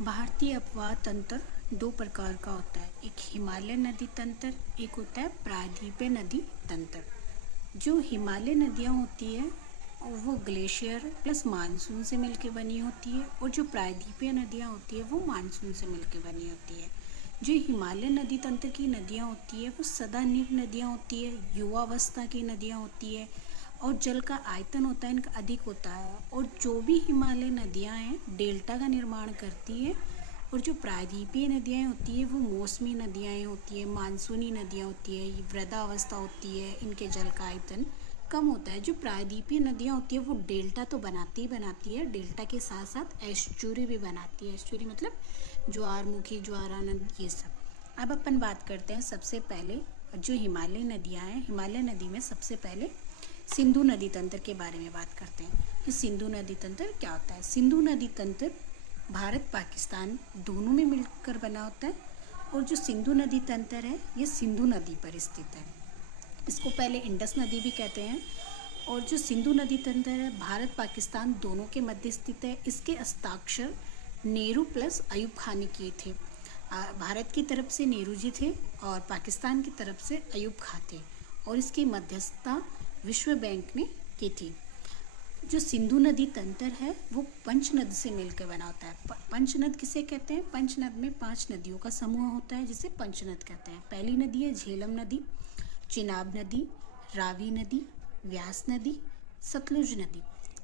भारतीय अपवाह तंत्र दो प्रकार का होता है, एक हिमालय नदी तंत्र, एक होता है प्रायद्वीपीय नदी तंत्र। जो हिमालय नदियाँ होती है वो ग्लेशियर प्लस मानसून से मिलकर बनी होती है, और जो प्रायद्वीपीय नदियाँ होती है वो मानसून से मिलकर बनी होती है। जो हिमालय नदी तंत्र की नदियाँ होती है वो सदानीक नदियाँ होती है, युवावस्था की नदियाँ होती है, और जल का आयतन होता है इनका अधिक होता है। और जो भी हिमालय नदियाँ हैं डेल्टा का निर्माण करती है, और जो प्रायद्वीपीय नदियाँ होती है वो मौसमी नदियाँ होती है, मानसूनी नदियाँ होती है, वृद्धावस्था होती है, इनके जल का आयतन कम होता है। जो प्रायद्वीपीय नदियाँ होती है वो डेल्टा तो बनाती ही बनाती है, डेल्टा के साथ साथ एस्चुरी भी बनाती है। एस्चुरी मतलब ज्वारमुखी, ज्वारानद, ये सब। अब अपन बात करते हैं सबसे पहले जो हिमालय नदियाँ हैं। हिमालय नदी में सबसे पहले सिंधु नदी तंत्र के बारे में बात करते हैं कि सिंधु नदी तंत्र क्या होता है। सिंधु नदी तंत्र भारत पाकिस्तान दोनों में मिलकर बना होता है, और जो सिंधु नदी तंत्र है ये सिंधु नदी पर स्थित है। इसको पहले इंडस नदी भी कहते हैं। और जो सिंधु नदी तंत्र है भारत पाकिस्तान दोनों के मध्य स्थित है। इसके हस्ताक्षर नेहरू प्लस अयूब खान ने किए थे। भारत की तरफ से नेहरू जी थे और पाकिस्तान की तरफ से अयूब खान थे, और इसकी मध्यस्थता विश्व बैंक ने की थी। जो सिंधु नदी तंत्र है वो पंचनद से मिलकर बना होता है। पंचनद किसे कहते हैं? पंचनद में 5 नदियों का समूह होता है जिसे पंचनद कहते हैं। पहली नदी है झेलम नदी, चिनाब नदी, रावी नदी, व्यास नदी, सतलुज नदी।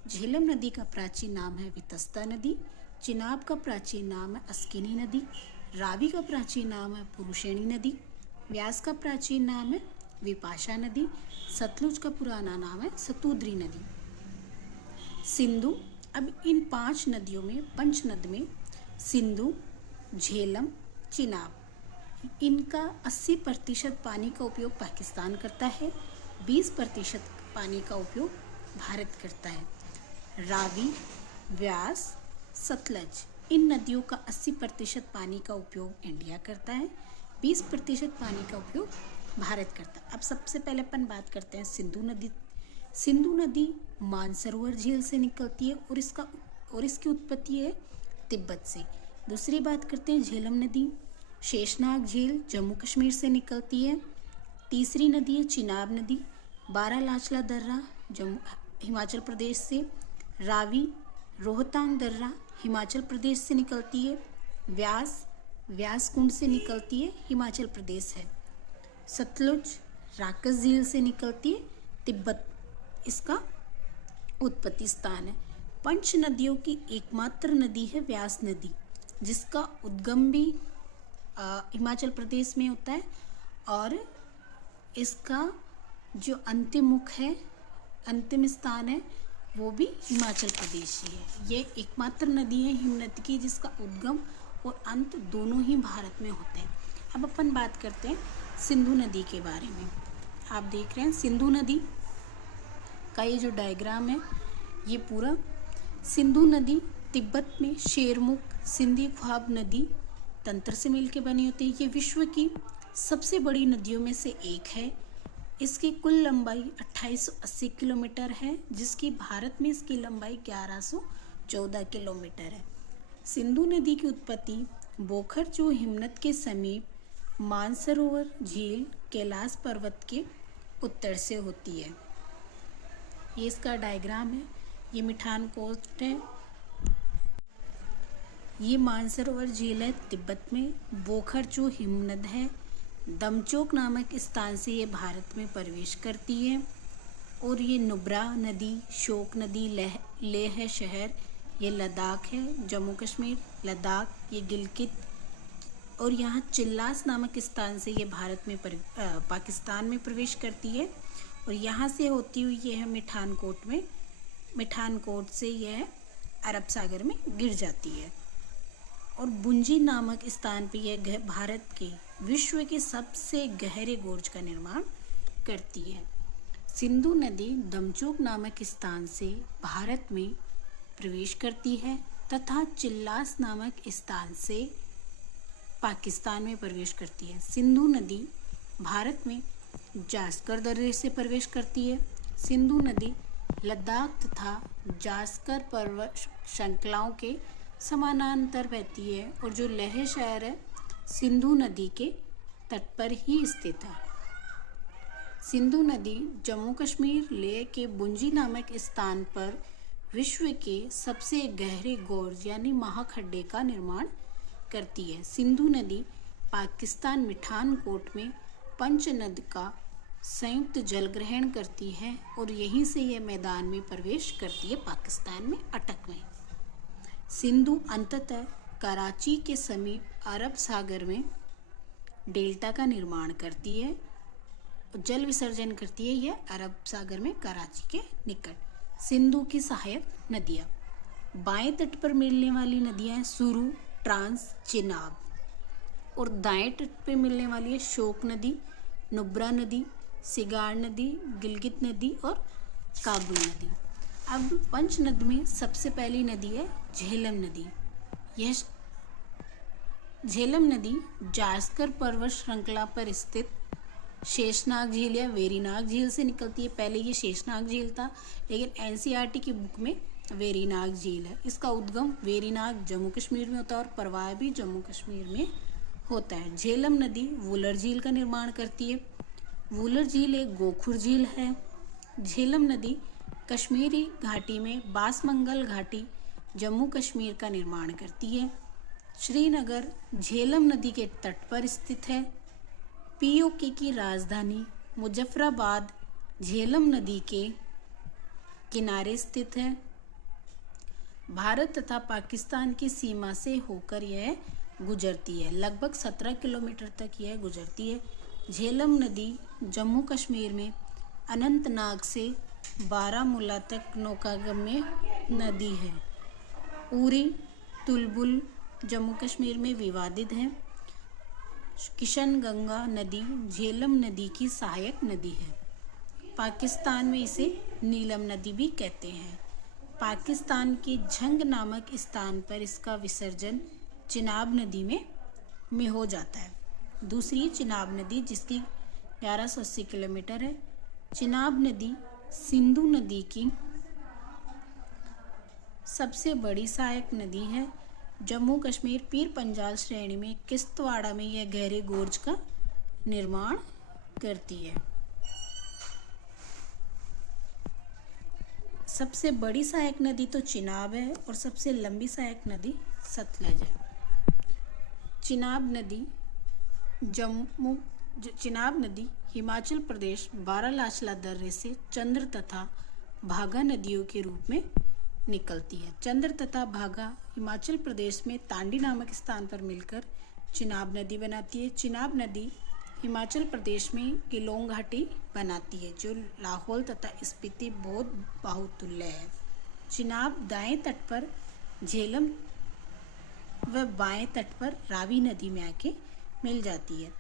झेलम नदी का प्राचीन नाम है वितस्ता नदी, चिनाब का प्राचीन नाम है अस्किनी नदी, रावी का प्राचीन नाम है पुरुषेणी नदी, व्यास का प्राचीन नाम है विपाशा नदी, सतलुज का पुराना नाम है सतुद्री नदी। सिंधु, अब इन 5 नदियों में पंचनद में सिंधु, झेलम, चिनाब, इनका 80% पानी का उपयोग पाकिस्तान करता है, 20% पानी का उपयोग भारत करता है। रावी, व्यास, सतलज, इन नदियों का 80% पानी का उपयोग इंडिया करता है, 20% पानी का उपयोग भारत करता है। अब सबसे पहले अपन बात करते हैं सिंधु नदी। सिंधु नदी मानसरोवर झील से निकलती है, और इसकी उत्पत्ति है तिब्बत से। दूसरी बात करते हैं झेलम नदी, शेषनाग झील जम्मू कश्मीर से निकलती है। तीसरी नदी है चिनाब नदी, बारालाचला दर्रा हिमाचल प्रदेश से। रावी रोहतांग दर्रा हिमाचल प्रदेश से निकलती है। व्यास कुंड से निकलती है, हिमाचल प्रदेश है। सतलुज राकस झील से निकलती है, तिब्बत इसका उत्पत्ति स्थान है। पंच नदियों की एकमात्र नदी है व्यास नदी, जिसका उद्गम भी हिमाचल प्रदेश में होता है, और इसका जो अंतिम मुख है, अंतिम स्थान है, वो भी हिमाचल प्रदेश ही है। ये एकमात्र नदी है हिमनद की जिसका उद्गम और अंत दोनों ही भारत में होते हैं। अब अपन बात करते हैं सिंधु नदी के बारे में। आप देख रहे हैं सिंधु नदी का ये जो डायग्राम है, ये पूरा सिंधु नदी तिब्बत में शेरमुख सिंधी ख्वाब नदी तंत्र से मिलकर बनी होती है। ये विश्व की सबसे बड़ी नदियों में से एक है। इसकी कुल लंबाई 2880 किलोमीटर है, जिसकी भारत में इसकी लंबाई 1114 किलोमीटर है। सिंधु नदी की उत्पत्ति बोखर हिमनद के समीप मानसरोवर झील कैलाश पर्वत के उत्तर से होती है। ये इसका डायग्राम है। ये मिठान कोस्ट है, ये मानसरोवर झील है तिब्बत में। बोखर हिमनद है, दमचोक नामक स्थान से ये भारत में प्रवेश करती है। और ये नुब्रा नदी, शोक नदी, लेह शहर, ये लद्दाख है, जम्मू कश्मीर, लद्दाख, ये गिलगित, और यहाँ चिल्लास नामक स्थान से ये भारत में पाकिस्तान में प्रवेश करती है। और यहाँ से होती हुई ये है मिठानकोट से यह अरब सागर में गिर जाती है। और बुंजी नामक स्थान पे यह भारत के विश्व के सबसे गहरे गोर्ज का निर्माण करती है। सिंधु नदी दमचोक नामक स्थान से भारत में प्रवेश करती है तथा चिल्लास नामक स्थान से पाकिस्तान में प्रवेश करती है। सिंधु नदी भारत में जास्कर दर्रे से प्रवेश करती है। सिंधु नदी लद्दाख तथा जास्कर पर्वत श्रृंखलाओं के समानांतर बहती है और जो लेह शहर है सिंधु नदी के तट पर ही स्थित है। सिंधु नदी जम्मू कश्मीर लेह के बुंजी नामक स्थान पर विश्व के सबसे गहरे गोर्ज यानी महाखड्डे का निर्माण करती है। सिंधु नदी पाकिस्तान मिठानकोट में पंचनद का संयुक्त जल ग्रहण करती है और यहीं से यह मैदान में प्रवेश करती है पाकिस्तान में अटक में। सिंधु अंततः कराची के समीप अरब सागर में डेल्टा का निर्माण करती है, जल विसर्जन करती है यह अरब सागर में कराची के निकट। सिंधु की सहायक नदियाँ, बाएं तट पर मिलने वाली नदियाँ सुरु, ट्रांस, चिनाब, और दाएं तट पर मिलने वाली है शोक नदी, नुब्रा नदी, सिगार नदी, गिलगित नदी और काबुल नदी। अब पंचनद में सबसे पहली नदी है झेलम नदी। यह झेलम नदी जास्कर पर्वत श्रृंखला पर स्थित शेषनाग झील या वेरीनाग झील से निकलती है। पहले ये शेषनाग झील था, लेकिन एनसीईआरटी की बुक में वेरीनाग झील है। इसका उद्गम वेरीनाग जम्मू कश्मीर में होता है और प्रवाह भी जम्मू कश्मीर में होता है। झेलम नदी वुलर झील का निर्माण करती है। वुलर झील एक गोखुर झील है। झेलम नदी कश्मीरी घाटी में बासमंगल घाटी जम्मू कश्मीर का निर्माण करती है। श्रीनगर झेलम नदी के तट पर स्थित है। पीओके की राजधानी मुजफ्फराबाद झेलम नदी के किनारे स्थित है। भारत तथा पाकिस्तान की सीमा से होकर यह गुजरती है। लगभग 17 किलोमीटर तक यह गुजरती है। झेलम नदी जम्मू कश्मीर में अनंतनाग से बारामूला तक नौकागम्य नदी है। उरी तुलबुल जम्मू कश्मीर में विवादित है। किशन गंगा नदी झेलम नदी की सहायक नदी है। पाकिस्तान में इसे नीलम नदी भी कहते हैं। पाकिस्तान के झंग नामक स्थान पर इसका विसर्जन चिनाब नदी में हो जाता है। दूसरी चिनाब नदी जिसकी 1180 किलोमीटर है। चिनाब नदी सिंधु नदी की सबसे बड़ी सहायक नदी है। जम्मू कश्मीर पीर पंजाल श्रेणी में किश्तवाड़ा में यह गहरे गोर्ज का निर्माण करती है। सबसे बड़ी सहायक नदी तो चिनाब है और सबसे लंबी सहायक नदी सतलज है। चिनाब नदी हिमाचल प्रदेश बारालाचला दर्रे से चंद्र तथा भागा नदियों के रूप में निकलती है। चंद्र तथा भागा हिमाचल प्रदेश में तांडी नामक स्थान पर मिलकर चिनाब नदी बनाती है। चिनाब नदी हिमाचल प्रदेश में किलोंग घाटी बनाती है जो लाहौल तथा स्पीति बहुत बाहुतुल्य है। चिनाब दाएं तट पर झेलम व बाएं तट पर रावी नदी में आके मिल जाती है।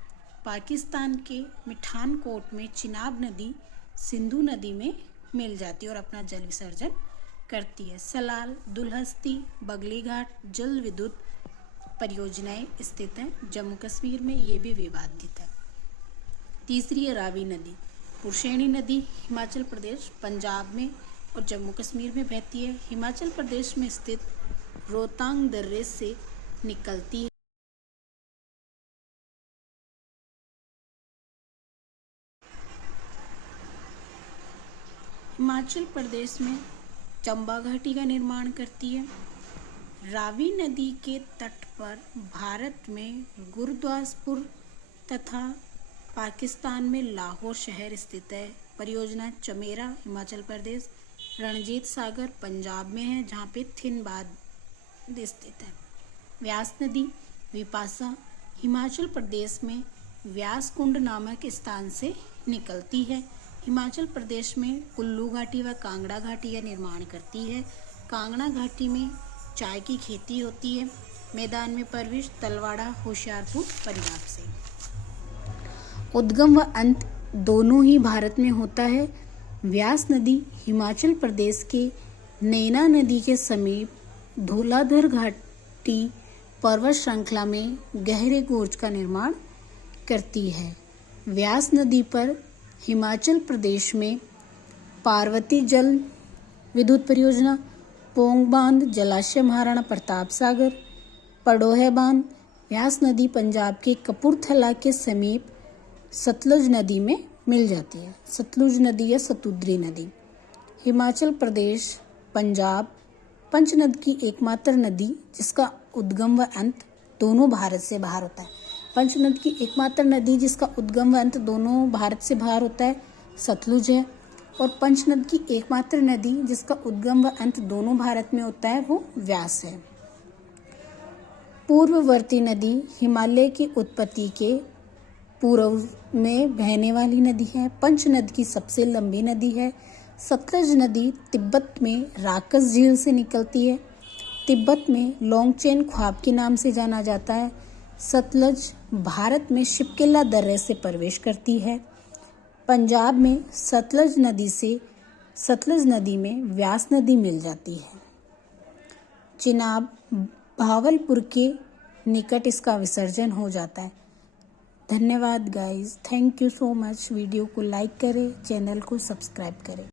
पाकिस्तान के मिठानकोट में चिनाब नदी सिंधु नदी में मिल जाती है और अपना जल विसर्जन करती है। सलाल, दुलहस्ती, बगली घाट जल विद्युत परियोजनाएं स्थित हैं जम्मू कश्मीर में, ये भी विवादित है। तीसरी है रावी नदी। पुरशेणी नदी हिमाचल प्रदेश, पंजाब में और जम्मू कश्मीर में बहती है। हिमाचल प्रदेश में स्थित रोहतांग दर्रे से निकलती है। हिमाचल प्रदेश में चंबा घाटी का निर्माण करती है। रावी नदी के तट पर भारत में गुरुदासपुर तथा पाकिस्तान में लाहौर शहर स्थित है। परियोजना चमेरा हिमाचल प्रदेश, रणजीत सागर पंजाब में है जहाँ पे थिनबाद स्थित है। व्यास नदी विपासा हिमाचल प्रदेश में व्यास कुंड नामक स्थान से निकलती है। हिमाचल प्रदेश में कुल्लू घाटी व कांगड़ा घाटी का निर्माण करती है। कांगड़ा घाटी में चाय की खेती होती है। मैदान में प्रवेश तलवाड़ा होशियारपुर पंजाब से। उद्गम व अंत दोनों ही भारत में होता है। व्यास नदी हिमाचल प्रदेश के नैना नदी के समीप धौलाधर घाटी पर्वत श्रृंखला में गहरे गोर्ज का निर्माण करती है। व्यास नदी पर हिमाचल प्रदेश में पार्वती जल विद्युत परियोजना, पोंग बांध जलाशय महाराणा प्रताप सागर, पड़ोहे बांध व्यास नदी पंजाब के कपूरथला के समीप सतलुज नदी में मिल जाती है। सतलुज नदी या सतुद्री नदी। हिमाचल प्रदेश पंजाब पंचनद की एकमात्र नदी जिसका उद्गम व अंत दोनों भारत से बाहर होता है। पंचनद की एकमात्र नदी जिसका उद्गम व अंत दोनों भारत से बाहर होता है सतलुज है, और पंचनद की एकमात्र नदी जिसका उद्गम व अंत दोनों भारत में होता है वो व्यास है। पूर्ववर्ती नदी हिमालय की उत्पत्ति के पूर्व में बहने वाली नदी है। पंचनद की सबसे लंबी नदी है। सतलज नदी तिब्बत में राकस झील से निकलती है। तिब्बत में लोंगचेन ख्वाब के नाम से जाना जाता है। सतलज भारत में शिपकिला दर्रे से प्रवेश करती है। पंजाब में सतलज नदी में व्यास नदी मिल जाती है। चिनाब भावलपुर के निकट इसका विसर्जन हो जाता है। धन्यवाद guys, thank you so much. Video को लाइक करें, चैनल को सब्सक्राइब करें।